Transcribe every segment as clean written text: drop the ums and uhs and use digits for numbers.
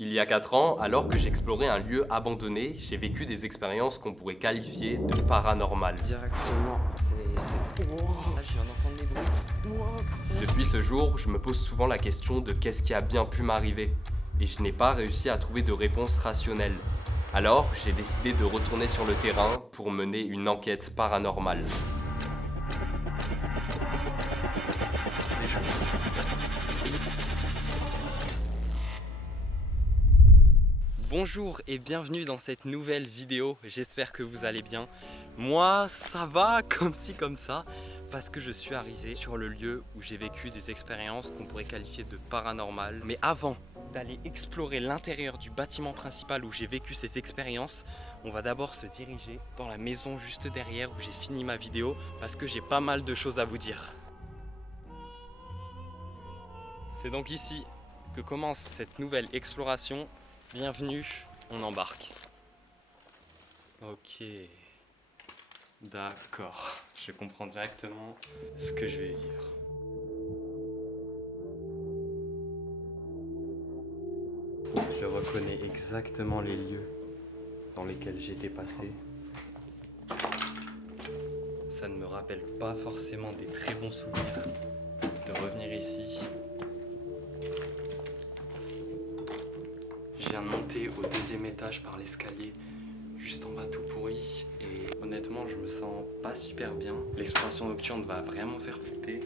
Il y a 4 ans, alors que j'explorais un lieu abandonné, j'ai vécu des expériences qu'on pourrait qualifier de paranormales. Directement, c'est... Wow. Là, je viens d'entendre les bruits. Wow. Depuis ce jour, je me pose souvent la question de qu'est-ce qui a bien pu m'arriver, et je n'ai pas réussi à trouver de réponse rationnelle. Alors, j'ai décidé de retourner sur le terrain pour mener une enquête paranormale. Bonjour et bienvenue dans cette nouvelle vidéo, j'espère que vous allez bien. Moi ça va comme ci comme ça parce que je suis arrivé sur le lieu où j'ai vécu des expériences qu'on pourrait qualifier de paranormales. Mais avant d'aller explorer l'intérieur du bâtiment principal où j'ai vécu ces expériences, on va d'abord se diriger dans la maison juste derrière où j'ai fini ma vidéo parce que j'ai pas mal de choses à vous dire. C'est donc ici que commence cette nouvelle exploration. Bienvenue, on embarque. Ok, d'accord, je comprends directement ce que je vais vivre. Je reconnais exactement les lieux dans lesquels j'étais passé. Ça ne me rappelle pas forcément des très bons souvenirs de revenir ici. Je viens de monter au 2e étage par l'escalier, juste en bas tout pourri, et honnêtement je me sens pas super bien. L'exploration nocturne va vraiment faire flipper.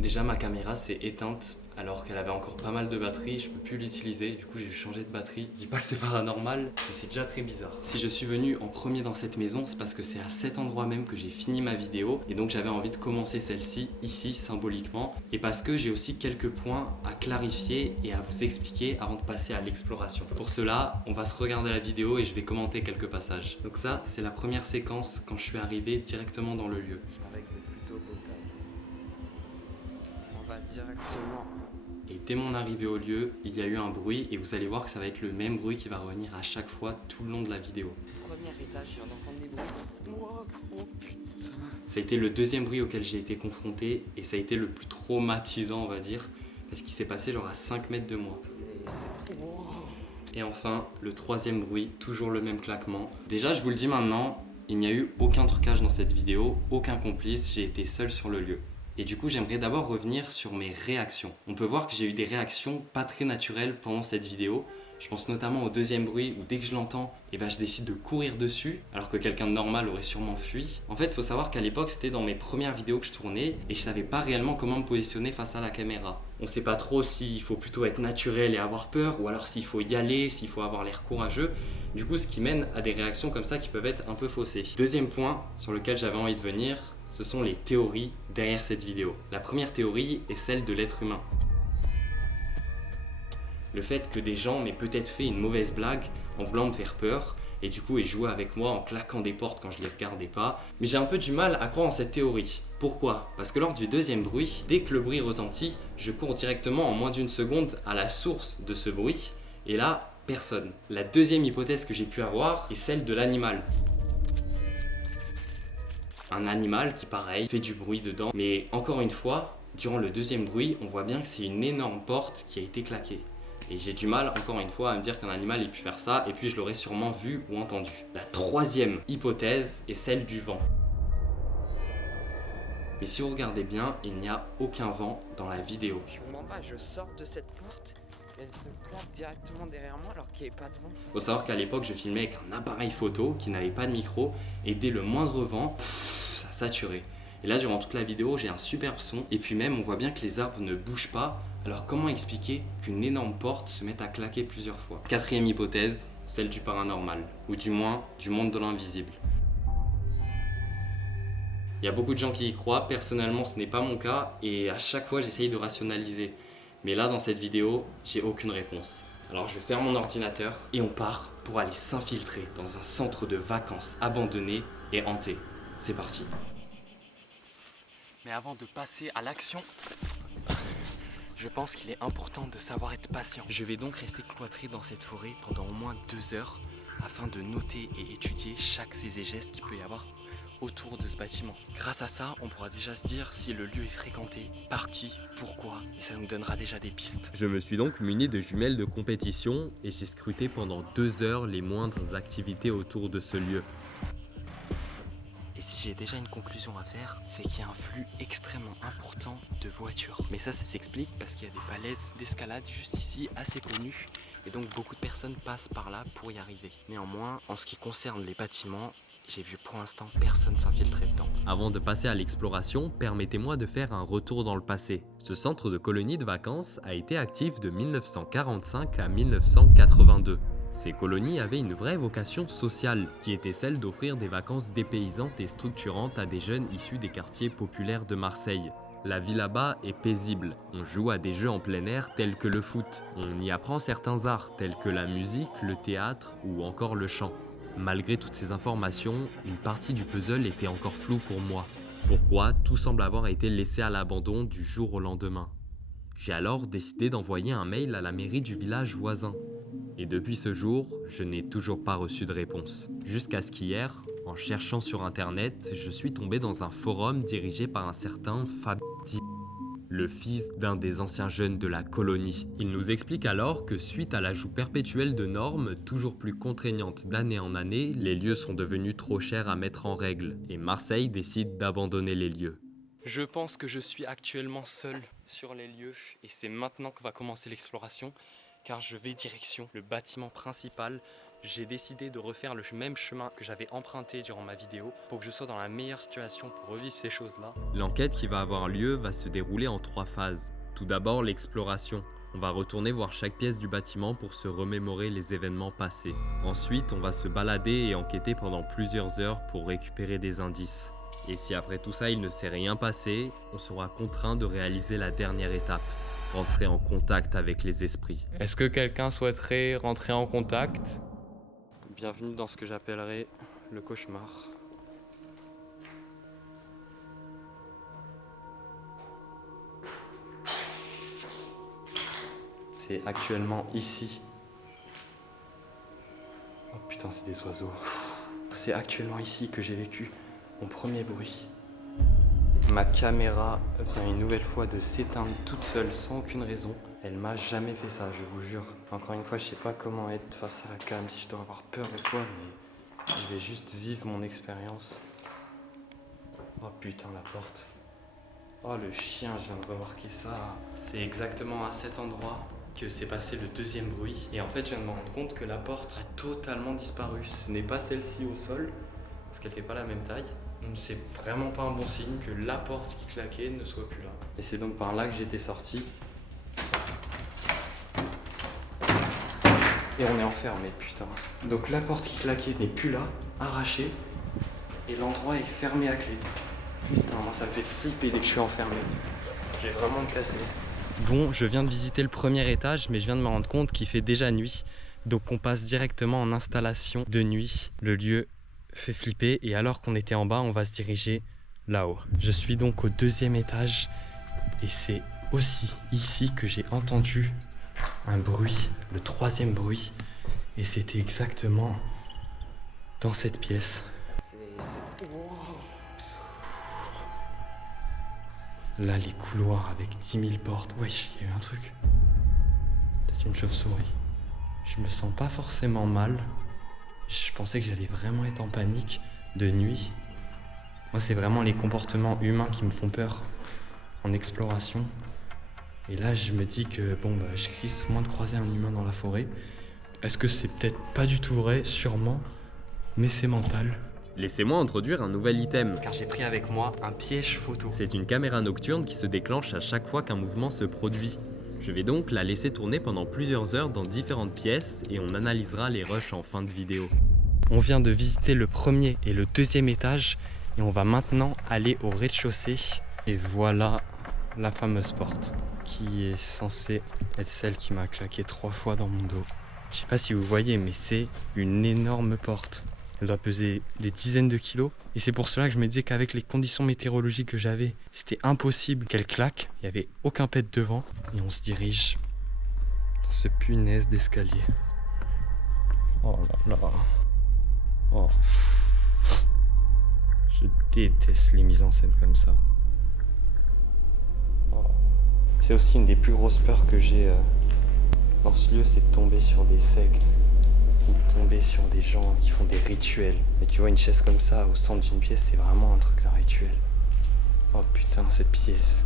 Déjà ma caméra s'est éteinte alors qu'elle avait encore pas mal de batterie, je peux plus l'utiliser, du coup j'ai changé de batterie. Je dis pas que c'est paranormal, mais c'est déjà très bizarre. Si je suis venu en premier dans cette maison, c'est parce que c'est à cet endroit même que j'ai fini ma vidéo et donc j'avais envie de commencer celle-ci ici symboliquement, et parce que j'ai aussi quelques points à clarifier et à vous expliquer avant de passer à l'exploration. Pour cela, on va se regarder la vidéo et je vais commenter quelques passages. Donc ça, c'est la première séquence quand je suis arrivé directement dans le lieu. Avec de plutôt beaux tags. On va directement... Et dès mon arrivée au lieu, il y a eu un bruit et vous allez voir que ça va être le même bruit qui va revenir à chaque fois tout le long de la vidéo. Premier étage, je viens d'entendre les bruits. Wow. Oh putain. Ça a été le 2e bruit auquel j'ai été confronté et ça a été le plus traumatisant on va dire, parce qu'il s'est passé genre à 5 mètres de moi. Wow. Et enfin, le 3e bruit, toujours le même claquement. Déjà je vous le dis maintenant, il n'y a eu aucun trucage dans cette vidéo, aucun complice, j'ai été seul sur le lieu. Et du coup, j'aimerais d'abord revenir sur mes réactions. On peut voir que j'ai eu des réactions pas très naturelles pendant cette vidéo. Je pense notamment au 2e bruit où dès que je l'entends, je décide de courir dessus alors que quelqu'un de normal aurait sûrement fui. En fait, il faut savoir qu'à l'époque, c'était dans mes premières vidéos que je tournais et je savais pas réellement comment me positionner face à la caméra. On sait pas trop s'il faut plutôt être naturel et avoir peur ou alors s'il faut y aller, s'il faut avoir l'air courageux. Du coup, ce qui mène à des réactions comme ça qui peuvent être un peu faussées. 2e point sur lequel j'avais envie de venir, ce sont les théories derrière cette vidéo. La première théorie est celle de l'être humain. Le fait que des gens m'aient peut-être fait une mauvaise blague en voulant me faire peur et du coup aient joué avec moi en claquant des portes quand je les regardais pas. Mais j'ai un peu du mal à croire en cette théorie. Pourquoi? Parce que lors du 2e bruit, dès que le bruit retentit, je cours directement en moins d'1 seconde à la source de ce bruit et là, personne. La 2e hypothèse que j'ai pu avoir est celle de l'animal. Un animal qui, pareil, fait du bruit dedans. Mais encore une fois, durant le 2e bruit, on voit bien que c'est une énorme porte qui a été claquée. Et j'ai du mal, encore une fois, à me dire qu'un animal ait pu faire ça, et puis je l'aurais sûrement vu ou entendu. La 3e hypothèse est celle du vent. Mais si vous regardez bien, il n'y a aucun vent dans la vidéo. Je vous mens pas, je sors de cette porte, elle se plante directement derrière moi alors qu'il n'y avait pas de vent. Faut savoir qu'à l'époque, je filmais avec un appareil photo qui n'avait pas de micro, et dès le moindre vent, ça saturait. Et là, durant toute la vidéo, j'ai un superbe son, et puis même, on voit bien que les arbres ne bougent pas. Alors comment expliquer qu'une énorme porte se mette à claquer plusieurs fois? 4e hypothèse, celle du paranormal, ou du moins du monde de l'invisible. Il y a beaucoup de gens qui y croient, personnellement ce n'est pas mon cas, et à chaque fois j'essaye de rationaliser. Mais là dans cette vidéo, j'ai aucune réponse. Alors je ferme mon ordinateur et on part pour aller s'infiltrer dans un centre de vacances abandonné et hanté. C'est parti. Mais avant de passer à l'action, je pense qu'il est important de savoir être patient. Je vais donc rester cloîtré dans cette forêt pendant au moins 2 heures afin de noter et étudier chaque fait et geste qu'il peut y avoir autour de ce bâtiment. Grâce à ça, on pourra déjà se dire si le lieu est fréquenté, par qui, pourquoi, et ça nous donnera déjà des pistes. Je me suis donc muni de jumelles de compétition et j'ai scruté pendant 2 heures les moindres activités autour de ce lieu. Et si j'ai déjà une conclusion à faire, c'est qu'il y a un flux extrêmement important de voitures. Mais ça s'explique parce qu'il y a des falaises d'escalade juste ici, assez connues, et donc beaucoup de personnes passent par là pour y arriver. Néanmoins, en ce qui concerne les bâtiments, j'ai vu pour l'instant personne s'infiltrer dedans. Avant de passer à l'exploration, permettez-moi de faire un retour dans le passé. Ce centre de colonie de vacances a été actif de 1945 à 1982. Ces colonies avaient une vraie vocation sociale, qui était celle d'offrir des vacances dépaysantes et structurantes à des jeunes issus des quartiers populaires de Marseille. La vie là-bas est paisible. On joue à des jeux en plein air tels que le foot. On y apprend certains arts tels que la musique, le théâtre ou encore le chant. Malgré toutes ces informations, une partie du puzzle était encore floue pour moi. Pourquoi tout semble avoir été laissé à l'abandon du jour au lendemain? J'ai alors décidé d'envoyer un mail à la mairie du village voisin. Et depuis ce jour, je n'ai toujours pas reçu de réponse. Jusqu'à ce qu'hier, en cherchant sur internet, je suis tombé dans un forum dirigé par un certain Fabdi, le fils d'un des anciens jeunes de la colonie. Il nous explique alors que suite à l'ajout perpétuel de normes toujours plus contraignantes d'année en année, les lieux sont devenus trop chers à mettre en règle et Marseille décide d'abandonner les lieux. Je pense que je suis actuellement seul sur les lieux et c'est maintenant que va commencer l'exploration car je vais direction le bâtiment principal. J'ai décidé de refaire le même chemin que j'avais emprunté durant ma vidéo pour que je sois dans la meilleure situation pour revivre ces choses-là. L'enquête qui va avoir lieu va se dérouler en 3 phases. Tout d'abord, l'exploration. On va retourner voir chaque pièce du bâtiment pour se remémorer les événements passés. Ensuite, on va se balader et enquêter pendant plusieurs heures pour récupérer des indices. Et si après tout ça il ne s'est rien passé, on sera contraint de réaliser la dernière étape. Rentrer en contact avec les esprits. Est-ce que quelqu'un souhaiterait rentrer en contact ? Bienvenue dans ce que j'appellerais le cauchemar. C'est actuellement ici. Oh putain, c'est des oiseaux. C'est actuellement ici que j'ai vécu mon premier bruit. Ma caméra vient une nouvelle fois de s'éteindre toute seule sans aucune raison. Elle m'a jamais fait ça, je vous jure. Encore une fois, je sais pas comment être face à la cam, si je dois avoir peur ou quoi, mais je vais juste vivre mon expérience. Oh putain, la porte. Oh le chien, je viens de remarquer ça. C'est exactement à cet endroit que s'est passé le deuxième bruit. Et en fait, je viens de me rendre compte que la porte a totalement disparu. Ce n'est pas celle-ci au sol, parce qu'elle fait pas la même taille. C'est vraiment pas un bon signe que la porte qui claquait ne soit plus là. Et c'est donc par là que j'étais sorti. Et on est enfermé, putain. Donc la porte qui claquait n'est plus là, arrachée. Et l'endroit est fermé à clé. Putain, moi ça me fait flipper dès que je suis enfermé. J'ai vraiment me casser. Bon, je viens de visiter le premier étage, mais je viens de me rendre compte qu'il fait déjà nuit. Donc on passe directement en installation de nuit. Le lieu fait flipper et alors qu'on était en bas, on va se diriger là-haut. Je suis donc au 2e étage et c'est aussi ici que j'ai entendu un bruit, le 3e bruit, et c'était exactement dans cette pièce. Wow. Là, les couloirs avec 10 000 portes. Wesh, il y a eu un truc. Peut-être une chauve-souris. Je me sens pas forcément mal. Je pensais que j'allais vraiment être en panique de nuit. Moi, c'est vraiment les comportements humains qui me font peur en exploration. Et là, je me dis que bon, bah, je risque moins de croiser un humain dans la forêt. Est-ce que c'est peut-être pas du tout vrai? Sûrement, mais c'est mental. Laissez-moi introduire un nouvel item. Car j'ai pris avec moi un piège photo. C'est une caméra nocturne qui se déclenche à chaque fois qu'un mouvement se produit. Je vais donc la laisser tourner pendant plusieurs heures dans différentes pièces et on analysera les rushs en fin de vidéo. On vient de visiter le 1er et le 2e étage et on va maintenant aller au rez-de-chaussée. Et voilà la fameuse porte qui est censée être celle qui m'a claqué 3 fois dans mon dos. Je sais pas si vous voyez, mais c'est une énorme porte. Elle doit peser des dizaines de kilos. Et c'est pour cela que je me disais qu'avec les conditions météorologiques que j'avais, c'était impossible qu'elle claque. Il n'y avait aucun pet devant. Et on se dirige dans ce punaise d'escalier. Oh là là. Oh. Je déteste les mises en scène comme ça. Oh. C'est aussi une des plus grosses peurs que j'ai dans ce lieu, c'est de tomber sur des sectes ou de tomber sur des gens qui font des rituels. Et tu vois, une chaise comme ça au centre d'une pièce, c'est vraiment un truc d'un rituel. Oh putain, cette pièce.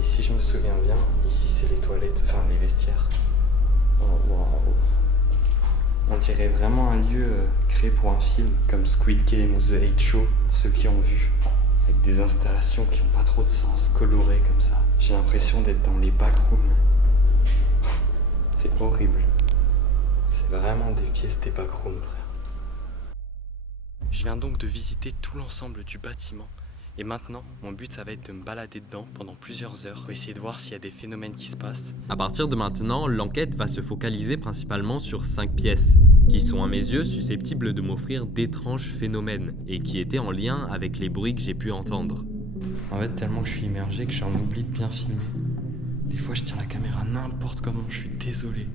Et si je me souviens bien, ici c'est les toilettes, enfin les vestiaires. Oh waouh. On dirait vraiment un lieu créé pour un film, comme Squid Game ou The 8 Show, pour ceux qui ont vu. Avec des installations qui n'ont pas trop de sens, colorées comme ça. J'ai l'impression d'être dans les backrooms. C'est horrible. C'est vraiment des pièces des backrooms, frère. Je viens donc de visiter tout l'ensemble du bâtiment. Et maintenant, mon but, ça va être de me balader dedans pendant plusieurs heures pour essayer de voir s'il y a des phénomènes qui se passent. À partir de maintenant, l'enquête va se focaliser principalement sur 5 pièces, qui sont à mes yeux susceptibles de m'offrir d'étranges phénomènes, et qui étaient en lien avec les bruits que j'ai pu entendre. En fait, tellement que je suis immergé que j'en oublie de bien filmer. Des fois, je tiens la caméra n'importe comment, je suis désolé.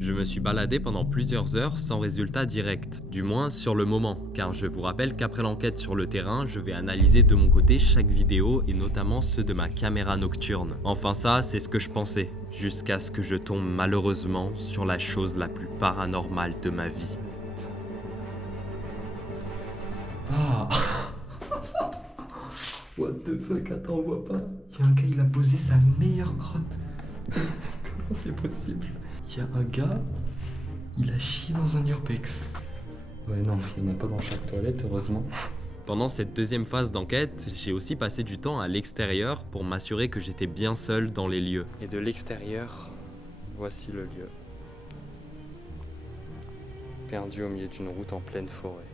Je me suis baladé pendant plusieurs heures sans résultat direct, du moins sur le moment, car je vous rappelle qu'après l'enquête sur le terrain, je vais analyser de mon côté chaque vidéo et notamment ceux de ma caméra nocturne. Enfin ça, c'est ce que je pensais, jusqu'à ce que je tombe malheureusement sur la chose la plus paranormale de ma vie. Ah. What the fuck, attends, on voit pas. Il y a un gars, il a posé sa meilleure crotte. Comment c'est possible? Il y a un gars, il a chié dans un urbex. Ouais non, il n'y en a pas dans chaque toilette, heureusement. Pendant cette deuxième phase d'enquête, j'ai aussi passé du temps à l'extérieur pour m'assurer que j'étais bien seul dans les lieux. Et de l'extérieur, voici le lieu. Perdu au milieu d'une route en pleine forêt.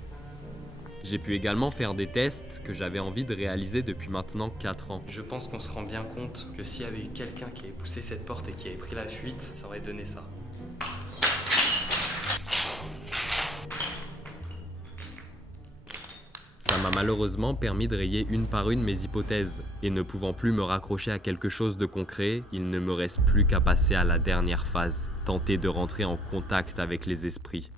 J'ai pu également faire des tests que j'avais envie de réaliser depuis maintenant 4 ans. Je pense qu'on se rend bien compte que s'il y avait eu quelqu'un qui avait poussé cette porte et qui avait pris la fuite, ça aurait donné ça. Ça m'a malheureusement permis de rayer une par une mes hypothèses, et ne pouvant plus me raccrocher à quelque chose de concret, il ne me reste plus qu'à passer à la dernière phase, tenter de rentrer en contact avec les esprits.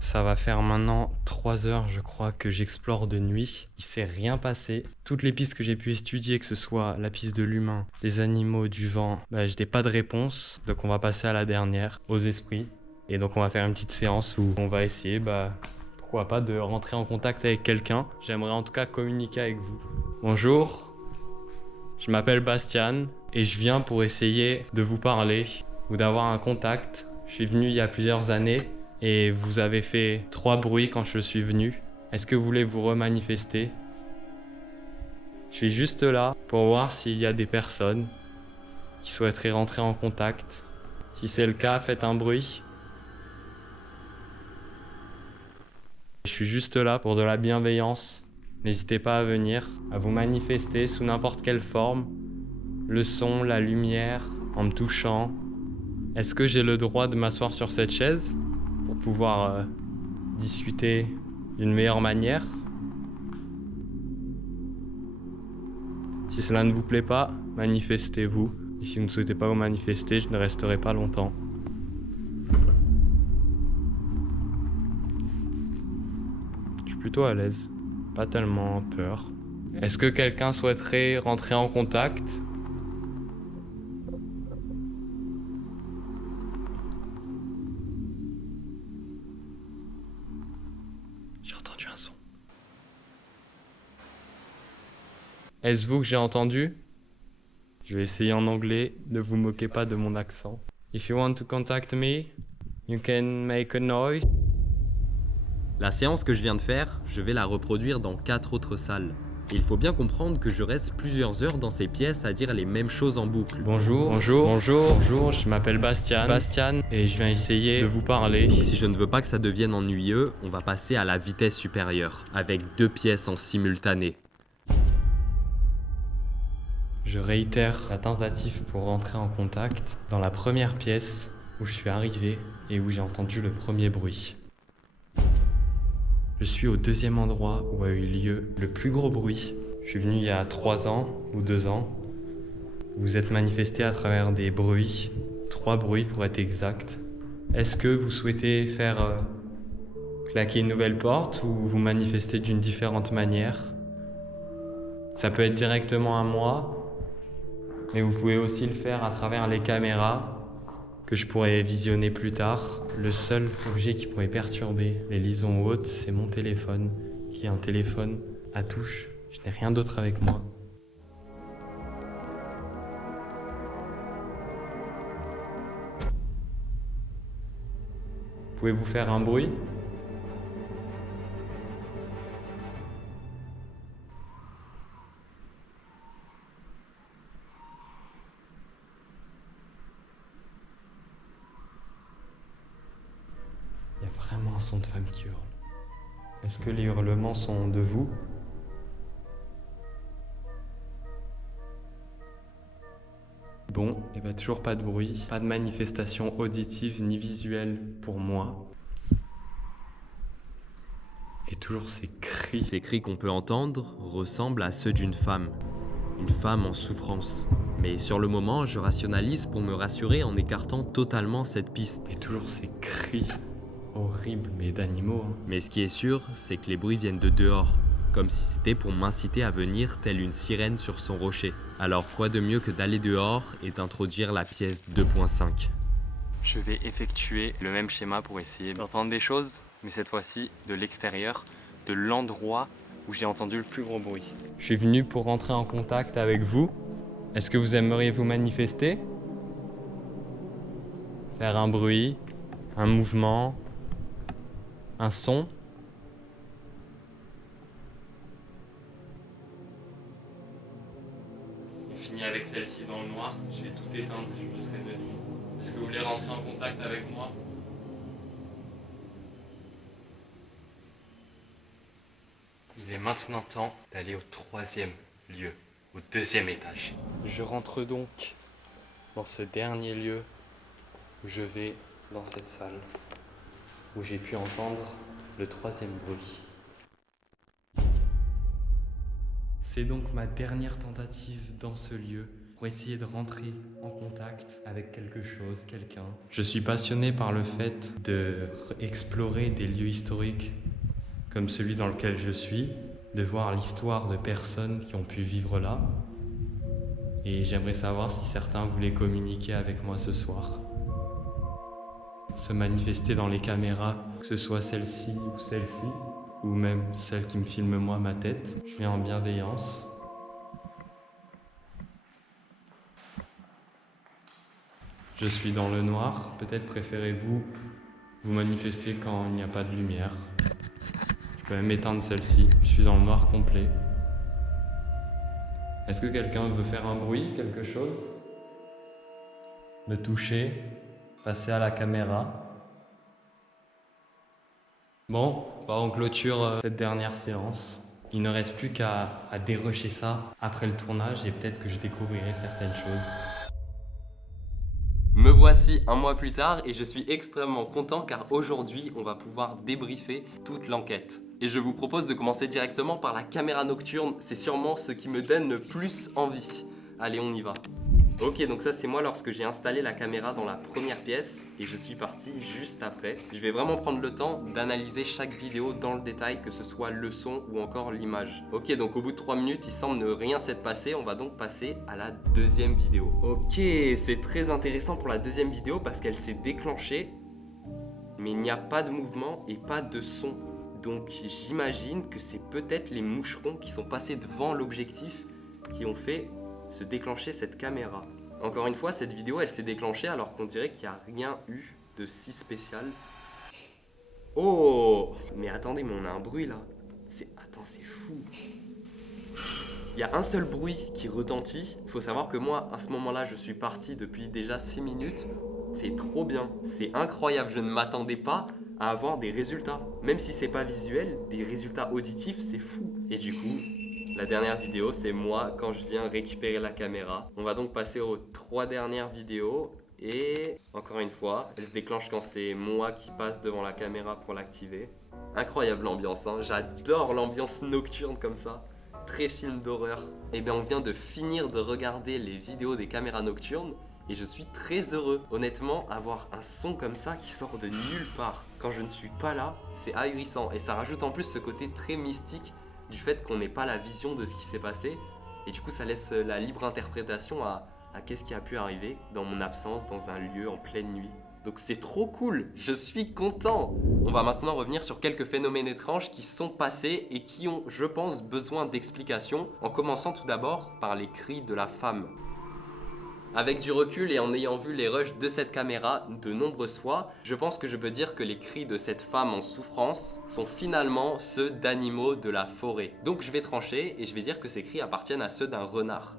Ça va faire maintenant 3 heures, je crois, que j'explore de nuit. Il s'est rien passé. Toutes les pistes que j'ai pu étudier, que ce soit la piste de l'humain, des animaux, du vent, je n'ai pas de réponse. Donc on va passer à la dernière, aux esprits. Et donc on va faire une petite séance où on va essayer, pourquoi pas, de rentrer en contact avec quelqu'un. J'aimerais en tout cas communiquer avec vous. Bonjour, je m'appelle Bastian et je viens pour essayer de vous parler ou d'avoir un contact. Je suis venu il y a plusieurs années. Et vous avez fait 3 bruits quand je suis venu. Est-ce que vous voulez vous remanifester? Je suis juste là pour voir s'il y a des personnes qui souhaiteraient rentrer en contact. Si c'est le cas, faites un bruit. Je suis juste là pour de la bienveillance. N'hésitez pas à venir, à vous manifester sous n'importe quelle forme. Le son, la lumière, en me touchant. Est-ce que j'ai le droit de m'asseoir sur cette chaise ? Pour pouvoir discuter d'une meilleure manière. Si cela ne vous plaît pas, manifestez-vous. Et si vous ne souhaitez pas vous manifester, je ne resterai pas longtemps. Je suis plutôt à l'aise, pas tellement peur. Est-ce que quelqu'un souhaiterait rentrer en contact ? Est-ce vous que j'ai entendu? Je vais essayer en anglais, ne vous moquez pas de mon accent. If you want to contact me, you can make a noise. La séance que je viens de faire, je vais la reproduire dans 4 autres salles. Et il faut bien comprendre que je reste plusieurs heures dans ces pièces à dire les mêmes choses en boucle. Bonjour, je m'appelle Bastian, et je viens essayer de vous parler. Si je ne veux pas que ça devienne ennuyeux, on va passer à la vitesse supérieure, avec 2 pièces en simultané. Je réitère la tentative pour rentrer en contact dans la première pièce où je suis arrivé et où j'ai entendu le premier bruit. Je suis au deuxième endroit où a eu lieu le plus gros bruit. Je suis venu il y a 3 ans ou 2 ans. Vous êtes manifesté à travers des bruits. 3 3 bruits pour être exact. Est-ce que vous souhaitez faire claquer une nouvelle porte ou vous manifester d'une différente manière? Ça peut être directement à moi, mais vous pouvez aussi le faire à travers les caméras que je pourrais visionner plus tard. Le seul objet qui pourrait perturber les liaisons hautes, c'est mon téléphone, qui est un téléphone à touche. Je n'ai rien d'autre avec moi. Pouvez-vous faire un bruit? Il y a vraiment un son de femme qui hurle. Est-ce que les hurlements sont de vous? Bon, et bah toujours pas de bruit, pas de manifestation auditive ni visuelle pour moi. Et toujours ces cris. Ces cris qu'on peut entendre ressemblent à ceux d'une femme en souffrance. Mais sur le moment, je rationalise pour me rassurer en écartant totalement cette piste. Et toujours ces cris horribles, mais d'animaux. Mais ce qui est sûr, c'est que les bruits viennent de dehors, comme si c'était pour m'inciter à venir telle une sirène sur son rocher. Alors quoi de mieux que d'aller dehors et d'introduire la pièce 2.5. Je vais effectuer le même schéma pour essayer d'entendre des choses, mais cette fois-ci de l'extérieur, de l'endroit où j'ai entendu le plus gros bruit. Je suis venu pour rentrer en contact avec vous. Est-ce que vous aimeriez vous manifester? Faire un bruit, un mouvement, un son? Fini avec celle-ci dans le noir, je vais tout éteindre, je me serai de nuit. Est-ce que vous voulez rentrer en contact avec moi? Il est maintenant temps d'aller au 3e lieu, au 2e étage. Je rentre donc dans ce dernier lieu où je vais dans cette salle où j'ai pu entendre le 3e bruit. C'est donc ma dernière tentative dans ce lieu pour essayer de rentrer en contact avec quelque chose, quelqu'un. Je suis passionné par le fait d'explorer des lieux historiques comme celui dans lequel je suis, de voir l'histoire de personnes qui ont pu vivre là. Et j'aimerais savoir si certains voulaient communiquer avec moi ce soir. Se manifester dans les caméras, que ce soit celle-ci ou celle-ci, ou même celle qui me filme moi, ma tête. Je viens en bienveillance. Je suis dans le noir, peut-être préférez-vous vous manifester quand il n'y a pas de lumière. Je peux même éteindre celle-ci, je suis dans le noir complet. Est-ce que quelqu'un veut faire un bruit, quelque chose? Me toucher, passer à la caméra. Bon, on clôture cette dernière séance. Il ne reste plus qu'à dérusher ça après le tournage et peut-être que je découvrirai certaines choses. Me voici un mois plus tard et je suis extrêmement content car aujourd'hui on va pouvoir débriefer toute l'enquête. Et je vous propose de commencer directement par la caméra nocturne, c'est sûrement ce qui me donne le plus envie. Allez, on y va. Ok, donc ça c'est moi lorsque j'ai installé la caméra dans la première pièce et je suis parti juste après. Je vais vraiment prendre le temps d'analyser chaque vidéo dans le détail, que ce soit le son ou encore l'image. Ok, donc au bout de 3 minutes, il semble ne rien s'être passé. On va donc passer à la deuxième vidéo. Ok, c'est très intéressant pour la deuxième vidéo parce qu'elle s'est déclenchée, mais il n'y a pas de mouvement et pas de son. Donc j'imagine que c'est peut-être les moucherons qui sont passés devant l'objectif qui ont fait se déclencher cette caméra. Encore une fois, cette vidéo elle s'est déclenchée alors qu'on dirait qu'il n'y a rien eu de si spécial. Oh! Mais attendez, mais on a un bruit là. Attends, c'est fou. Il y a un seul bruit qui retentit. Il faut savoir que moi, à ce moment-là, je suis parti depuis déjà 6 minutes. C'est trop bien, c'est incroyable. Je ne m'attendais pas à avoir des résultats. Même si c'est pas visuel, des résultats auditifs, c'est fou. Et du coup, la dernière vidéo, c'est moi quand je viens récupérer la caméra. On va donc passer aux 3 dernières vidéos. Et encore une fois, elle se déclenche quand c'est moi qui passe devant la caméra pour l'activer. Incroyable l'ambiance, hein. J'adore l'ambiance nocturne comme ça. Très film d'horreur. Et bien on vient de finir de regarder les vidéos des caméras nocturnes. et je suis très heureux. Honnêtement, avoir un son comme ça qui sort de nulle part quand je ne suis pas là, c'est ahurissant. Et ça rajoute en plus ce côté très mystique du fait qu'on n'ait pas la vision de ce qui s'est passé. Et du coup, ça laisse la libre interprétation à qu'est-ce qui a pu arriver dans mon absence, dans un lieu en pleine nuit. Donc c'est trop cool, je suis content. On va maintenant revenir sur quelques phénomènes étranges qui sont passés et qui ont, je pense, besoin d'explications, en commençant tout d'abord par les cris de la femme. Avec du recul et en ayant vu les rushs de cette caméra de nombreuses fois, je pense que je peux dire que les cris de cette femme en souffrance sont finalement ceux d'animaux de la forêt. Donc je vais trancher et je vais dire que ces cris appartiennent à ceux d'un renard.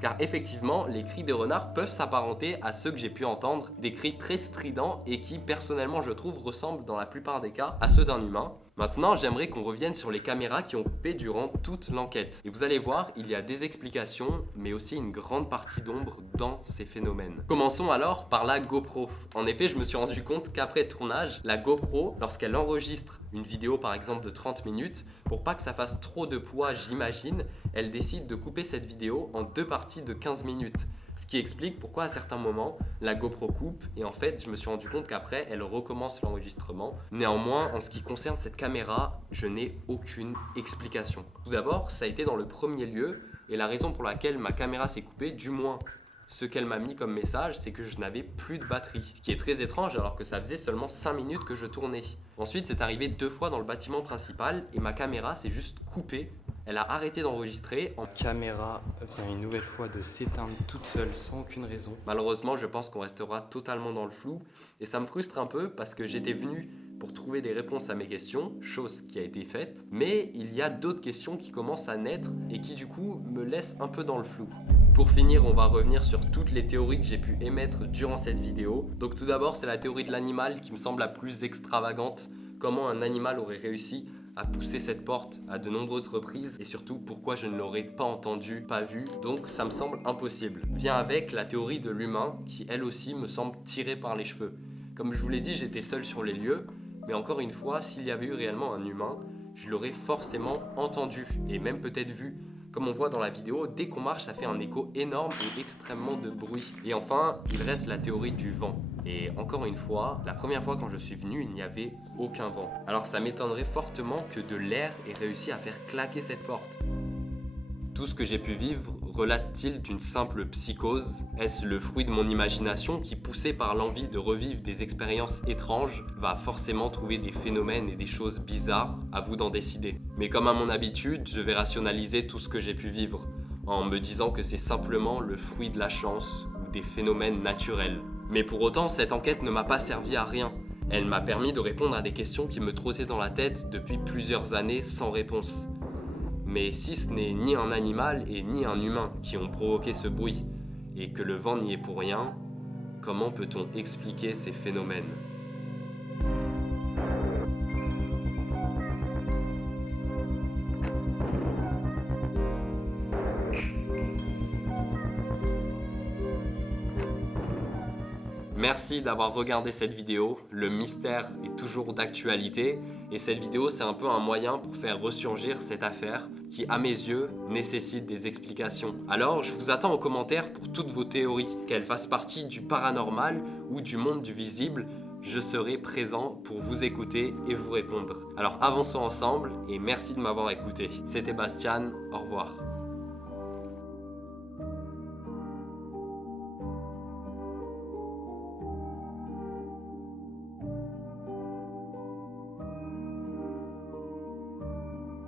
Car effectivement, les cris de renard peuvent s'apparenter à ceux que j'ai pu entendre, des cris très stridents et qui, personnellement, je trouve, ressemblent dans la plupart des cas à ceux d'un humain. Maintenant, j'aimerais qu'on revienne sur les caméras qui ont coupé durant toute l'enquête. Et vous allez voir, il y a des explications, mais aussi une grande partie d'ombre dans ces phénomènes. Commençons alors par la GoPro. En effet, je me suis rendu compte qu'après tournage, la GoPro, lorsqu'elle enregistre une vidéo par exemple de 30 minutes, pour pas que ça fasse trop de poids, j'imagine, elle décide de couper cette vidéo en 2 parties de 15 minutes. Ce qui explique pourquoi à certains moments la GoPro coupe et en fait je me suis rendu compte qu'après elle recommence l'enregistrement. Néanmoins en ce qui concerne cette caméra, je n'ai aucune explication. Tout d'abord ça a été dans le premier lieu et la raison pour laquelle ma caméra s'est coupée, du moins ce qu'elle m'a mis comme message, c'est que je n'avais plus de batterie. Ce qui est très étrange alors que ça faisait seulement 5 minutes que je tournais. Ensuite c'est arrivé 2 fois dans le bâtiment principal et ma caméra s'est juste coupée. Elle a arrêté d'enregistrer. La caméra vient une nouvelle fois de s'éteindre toute seule sans aucune raison. Malheureusement, je pense qu'on restera totalement dans le flou et ça me frustre un peu parce que j'étais venu pour trouver des réponses à mes questions, chose qui a été faite, mais il y a d'autres questions qui commencent à naître et qui du coup me laissent un peu dans le flou. Pour finir, on va revenir sur toutes les théories que j'ai pu émettre durant cette vidéo. Donc tout d'abord, c'est la théorie de l'animal qui me semble la plus extravagante. Comment un animal aurait réussi à pousser cette porte à de nombreuses reprises et surtout pourquoi je ne l'aurais pas entendu, pas vu, donc ça me semble impossible. Vient avec la théorie de l'humain qui elle aussi me semble tirée par les cheveux. Comme je vous l'ai dit, j'étais seul sur les lieux, mais encore une fois, s'il y avait eu réellement un humain, je l'aurais forcément entendu et même peut-être vu. Comme on voit dans la vidéo, dès qu'on marche, ça fait un écho énorme et extrêmement de bruit. Et enfin, il reste la théorie du vent. Et encore une fois, la première fois quand je suis venu, il n'y avait aucun vent. Alors ça m'étonnerait fortement que de l'air ait réussi à faire claquer cette porte. Tout ce que j'ai pu vivre relate-t-il d'une simple psychose? Est-ce le fruit de mon imagination qui, poussé par l'envie de revivre des expériences étranges, va forcément trouver des phénomènes et des choses bizarres? À vous d'en décider. Mais comme à mon habitude, je vais rationaliser tout ce que j'ai pu vivre, en me disant que c'est simplement le fruit de la chance ou des phénomènes naturels. Mais pour autant, cette enquête ne m'a pas servi à rien. Elle m'a permis de répondre à des questions qui me trottaient dans la tête depuis plusieurs années sans réponse. Mais si ce n'est ni un animal et ni un humain qui ont provoqué ce bruit, et que le vent n'y est pour rien, comment peut-on expliquer ces phénomènes ? Merci d'avoir regardé cette vidéo, le mystère est toujours d'actualité et cette vidéo c'est un peu un moyen pour faire ressurgir cette affaire qui à mes yeux nécessite des explications. Alors je vous attends en commentaire pour toutes vos théories, qu'elles fassent partie du paranormal ou du monde du visible, je serai présent pour vous écouter et vous répondre. Alors avançons ensemble et merci de m'avoir écouté. C'était Bastian, au revoir.